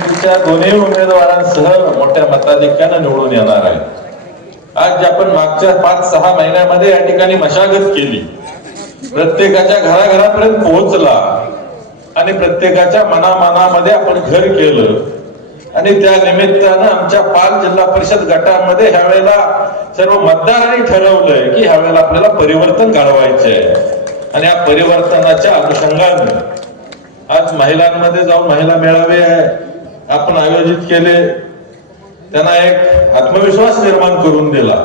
दोन्ही उमेदवारांसह मोठ्या मताधिक्यानं निवडून येणार आहे आज जे आपण मागच्या पाच सहा महिन्यामध्ये या ठिकाणी मशागत केली प्रत्येकाच्या घराघरापर्यंत पोहोचला आणि प्रत्येकाच्या मनामनामध्ये आपण घर केलं आणि त्या निमित्तानं आमच्या पाच जिल्हा परिषद गटामध्ये ह्यावेळेला सर्व मतदारांनी ठरवलंय की ह्यावेळेला आपल्याला परिवर्तन घडवायचे आहे आणि या परिवर्तनाच्या अनुषंगाने आज महिलांमध्ये जाऊन महिला मेळावे आपण आयोजित केले त्यांना एक आत्मविश्वास निर्माण करून दिला.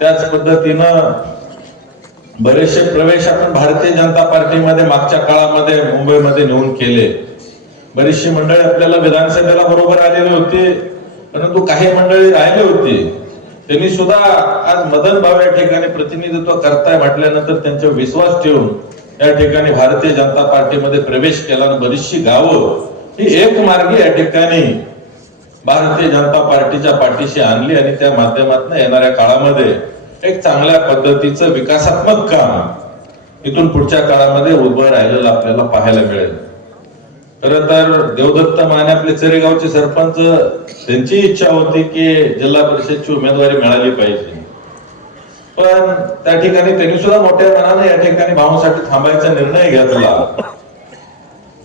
त्याच पद्धतीनं बरेचसे प्रवेश आपण भारतीय जनता पार्टीमध्ये मागच्या काळामध्ये मुंबईमध्ये नेऊन केले. बरीचशी मंडळी आपल्याला विधानसभेला बरोबर आलेली होती परंतु काही मंडळी राहिले होती. त्यांनी सुद्धा आज मदन भाव या ठिकाणी प्रतिनिधित्व करताय म्हटल्यानंतर त्यांच्यावर विश्वास ठेवून या ठिकाणी भारतीय जनता पार्टीमध्ये प्रवेश केला आणि बरीचशी गावं ही एक मार्गी या ठिकाणी भारतीय जनता पार्टीच्या पाठीशी आणली आणि त्या माध्यमातून येणाऱ्या काळामध्ये एक चांगल्या पद्धतीचं विकासात्मक काम इथून पुढच्या काळामध्ये उभं राहिलेलं आपल्याला पाहायला मिळेल. खर तर देवदत्त माने आपले चरेगावचे सरपंच त्यांची इच्छा होती की जिल्हा परिषदची उमेदवारी मिळाली पाहिजे. पण त्या ठिकाणी त्यांनी सुद्धा मोठ्या मनाने या ठिकाणी भाऊसाठी थांबायचा निर्णय घेतला.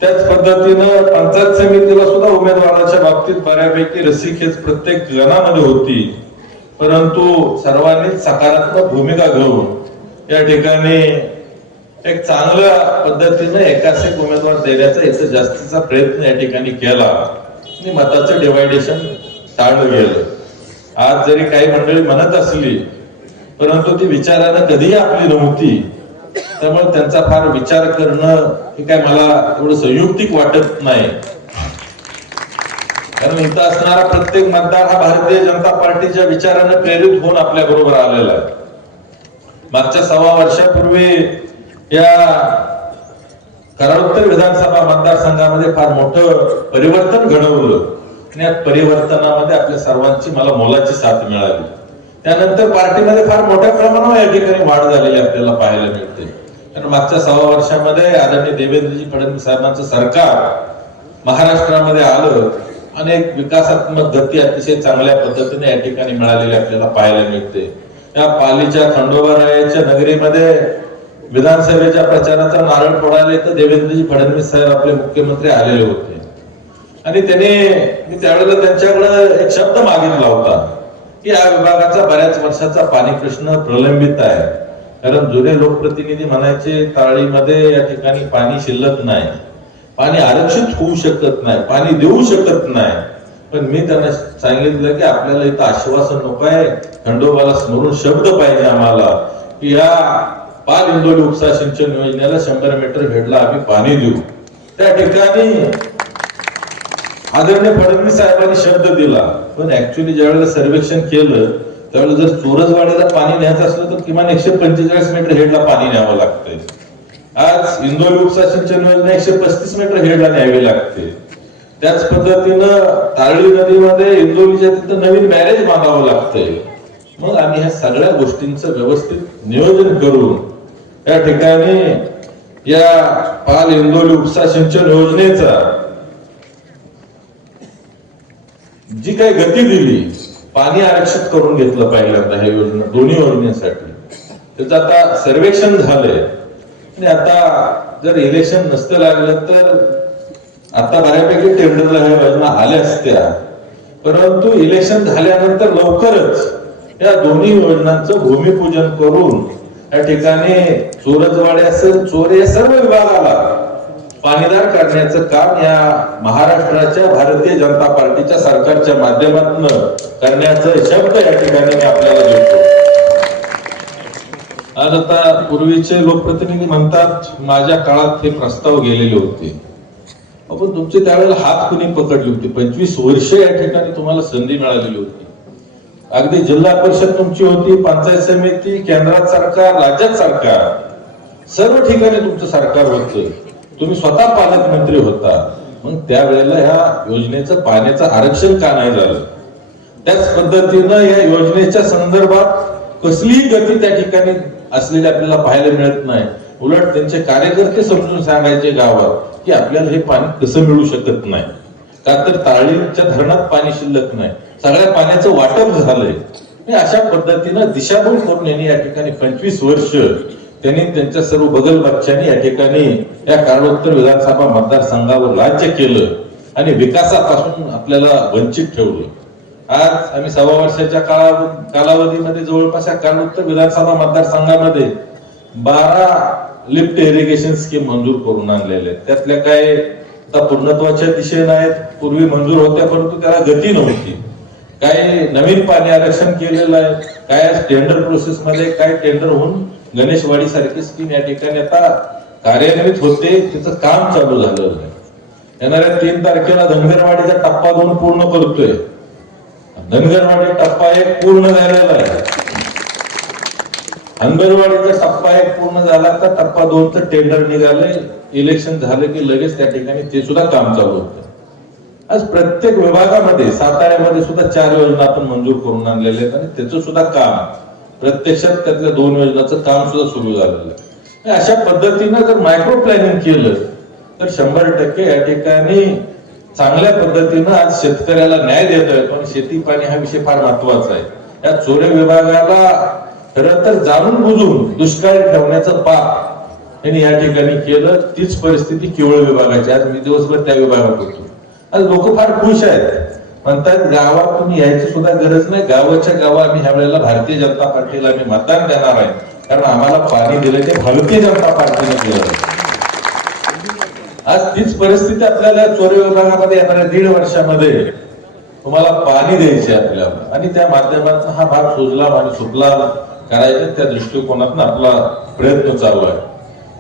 त्याच पद्धतीनं पंचायत समितीला सुद्धा उमेदवाराच्या बाबतीत बऱ्यापैकी रसिकेच प्रत्येक गणामध्ये होती. परंतु सर्वांनी सकारात्मक भूमिका घेऊन या ठिकाणी एक चांगल्या पद्धतीनं एकाच एक उमेदवार देण्याचा याचा जास्तीचा प्रयत्न या ठिकाणी केला. आणि मताचं डिवायडेशन टाळलं गेलं. आज जरी काही मंडळी म्हणत असली परंतु ती विचारानं कधीही आपली नव्हती. त्यामुळे त्यांचा फार विचार करणं हे काय मला एवढं संयुक्तिक वाटत नाही. कारण इथं असणारा प्रत्येक मतदार हा भारतीय जनता पार्टीच्या विचारानं प्रेरित होऊन आपल्या बरोबर आलेला आहे. मागच्या सव्वा वर्षापूर्वी या कराडोत्तर विधानसभा मतदारसंघामध्ये फार मोठं परिवर्तन घडवलं. आणि या परिवर्तनामध्ये आपल्या सर्वांची मला मोलाची साथ मिळाली. त्यानंतर पार्टीमध्ये फार मोठ्या प्रमाणावर या ठिकाणी वाढ झालेली आपल्याला पाहायला मिळते. कारण मागच्या सव्वा वर्षामध्ये आदरणीय देवेंद्रजी फडणवीस साहेबांचं सरकार महाराष्ट्रामध्ये आलं अनेक विकासात्मक गती अतिशय चांगल्या पद्धतीने या ठिकाणी मिळालेली आपल्याला पाहायला मिळते. या पालीच्या खंडोबारायाच्या नगरीमध्ये विधानसभेच्या प्रचाराचा नारळ फोडायला तर देवेंद्रजी फडणवीस साहेब आपले मुख्यमंत्री आलेले होते. आणि त्यांनी मी त्यावेळेला त्यांच्याकडे एक शब्द मागितला होता की या विभागाचा बऱ्याच वर्षाचा पाणी प्रश्न प्रलंबित आहे. कारण जुने लोकप्रतिनिधी म्हणायचे ताळीमध्ये या ठिकाणी पाणी शिल्लक नाही. पाणी आरक्षित होऊ शकत नाही पाणी देऊ शकत नाही. पण मी त्यांना सांगितलं की आपल्याला इथं आश्वासन नको आहे. खंडोबाला स्मरून शब्द पाहिजे आम्हाला की या पाल इंदोली उपसा सिंचन योजनेला शंभर मीटर भेटला आम्ही पाणी देऊ. त्या ठिकाणी आदरणीय फडणवीस साहेबांनी शब्द दिला. पण ऍक्च्युली ज्यावेळेला सर्वेक्षण केलं त्यामुळे जर चोरजवाडीला पाणी न्यायचं असलं तर किमान एकशे पंचेचाळीस मीटर हेडला पाणी न्यावं लागतंय. आज इंदोर उपसा सिंचन योजना एकशे पस्तीस मीटर हेडला न्यावी लागते. त्याच पद्धतीनं तारळी नदीमध्ये इंदोरीच्या तिथं नवीन बॅरेज बांधावं लागतंय. मग आम्ही ह्या सगळ्या गोष्टींचं व्यवस्थित नियोजन करून या ठिकाणी या पाल इंदोली उपसा सिंचन योजनेचा जी काही गती दिली पाणी आरक्षित करून घेतलं पहिल्यांदा हे योजना दोन्ही योजनेसाठी. त्याचं आता सर्वेक्षण झालंय आणि आता जर इलेक्शन नसतं लागलं तर आता बऱ्यापैकी टेंडरला ह्या योजना आल्या असत्या. परंतु इलेक्शन झाल्यानंतर लवकरच या दोन्ही योजनांचं भूमिपूजन करून या ठिकाणी चोरजवाड्या असेल चोरे या सर्व विभागाला पाणीदार करण्याचं काम या महाराष्ट्राच्या भारतीय जनता पार्टीच्या सरकारच्या माध्यमातून करण्याचं शब्द या ठिकाणी मी आपल्याला देतो. आज आता पूर्वीचे लोकप्रतिनिधी म्हणतात माझ्या काळात हे प्रस्ताव गेलेले होते. आपण तुमचे त्यावेळेला हात कुणी पकडली होती? पंचवीस वर्ष या ठिकाणी तुम्हाला संधी मिळालेली होती. अगदी जिल्हा परिषद तुमची होती पंचायत समिती केंद्रात सरकार राज्यात सरकार. सर्व ठिकाणी तुमचं सरकार होतं. तुम्ही स्वतः पालकमंत्री होता. मग त्यावेळेला ह्या योजनेचं पाण्याचं आरक्षण का नाही झालं? त्याच पद्धतीनं या योजनेच्या संदर्भात कसलीही गती त्या ठिकाणी असलेली आपल्याला पाहायला मिळत नाही. उलट त्यांचे कार्यकर्ते समजून सांगायचे गावात की आपल्याला हे पाणी कसं मिळू शकत नाही. का तर ताळीच्या धरणात पाणी शिल्लक नाही. सगळ्या पाण्याचं वाटप झालंय. अशा पद्धतीनं दिशाभूल करून यांनी या ठिकाणी पंचवीस वर्ष त्यांनी त्यांच्या सर्व बगल पक्षांनी या ठिकाणी या कारणोत्तर विधानसभा मतदारसंघावर राज्य केलं आणि विकासापासून आपल्याला वंचित ठेवलं. आज आम्ही सव्वा वर्षाच्या काळा कालावधीमध्ये जवळपास या कारणोत्तर विधानसभा मतदारसंघामध्ये बारा लिफ्ट इरिगेशन स्कीम मंजूर करून आणलेले आहेत. त्यातल्या काय आता पूर्णत्वाच्या दिशेने आहेत पूर्वी मंजूर होत्या परंतु त्याला गती नव्हती. काय नवीन पाणी आरक्षण केलेलं आहे काय टेंडर प्रोसेस मध्ये काय टेंडर होऊन गणेशवाडी सारखी स्कीम या ठिकाणी आता कार्यान्वित होते त्याचं काम चालू झालेलं आहे येणाऱ्या तीन तारखेला धनगरवाडीचा टप्पा दोन पूर्ण करतोय. धनगरवाडी टप्पा एक पूर्ण झालेला आहे. अंगणवाडीचा टप्पा एक पूर्ण झाला तर टप्पा दोनचं टेंडर निघाले इलेक्शन झालं की लगेच त्या ठिकाणी ते सुद्धा काम चालू होत. आज प्रत्येक विभागामध्ये साताऱ्यामध्ये सुद्धा चार योजना आपण मंजूर करून आणलेल्या आहेत आणि त्याचं सुद्धा काम. प्रत्यक्षात त्यातल्या दोन योजनाचं काम सुद्धा सुरू झालेलं आहे. अशा पद्धतीनं जर मायक्रो प्लॅनिंग केलं तर शंभर टक्के या ठिकाणी चांगल्या पद्धतीनं आज शेतकऱ्याला न्याय देत पण शेती पाणी हा विषय फार महत्त्वाचा आहे. या चोरे विभागाला खरं तर जाणून बुजून दुष्काळी ठेवण्याचं पाप यांनी या ठिकाणी केलं तीच परिस्थिती केवळ विभागाची आज मी दिवसभर त्या विभागात होतो. आज लोक फार खुश आहेत. म्हणतात गावात तुम्ही यायची सुद्धा गरज नाही. गावाच्या गावा आम्ही ह्या वेळेला भारतीय जनता पार्टीला आम्ही मतदान देणार आहे. कारण आम्हाला पाणी दिलं ते भारतीय जनता पार्टीने दिलं. आज तीच परिस्थिती आपल्याला चोरी विभागामध्ये येणाऱ्या दीड वर्षामध्ये तुम्हाला पाणी द्यायचे आपल्याला. आणि त्या माध्यमातून हा भाग सुजला आणि सुटला करायचा त्या दृष्टिकोनातून आपला प्रयत्न चालू आहे.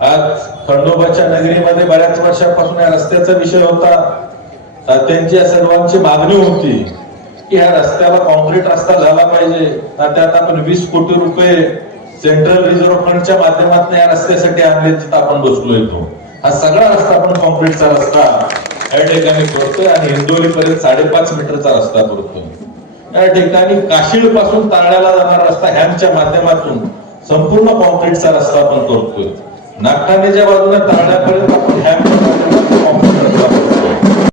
आज खंडोबाच्या नगरीमध्ये बऱ्याच वर्षापासून या रस्त्याचा विषय होता. त्यांची सर्वांची मागणी होती की ह्या रस्त्याला कॉन्क्रीट रस्ता झाला पाहिजे. त्यात आपण वीस कोटी रुपये सेंट्रल रिझर्व्ह फंडच्या माध्यमातून या रस्त्यासाठी आणले जिथं आपण बसलो येतो. हा सगळा रस्ता आपण कॉन्क्रीटचा रस्ता या ठिकाणी करतोय आणि हिंदोली पर्यंत साडेपाच मीटरचा रस्ता करतोय या ठिकाणी काशीळपासून तारड्याला जाणारा रस्ता हॅमच्या माध्यमातून संपूर्ण कॉन्क्रीटचा रस्ता आपण करतोय. नागठाणेच्या बाजूने तारड्यापर्यंत आपण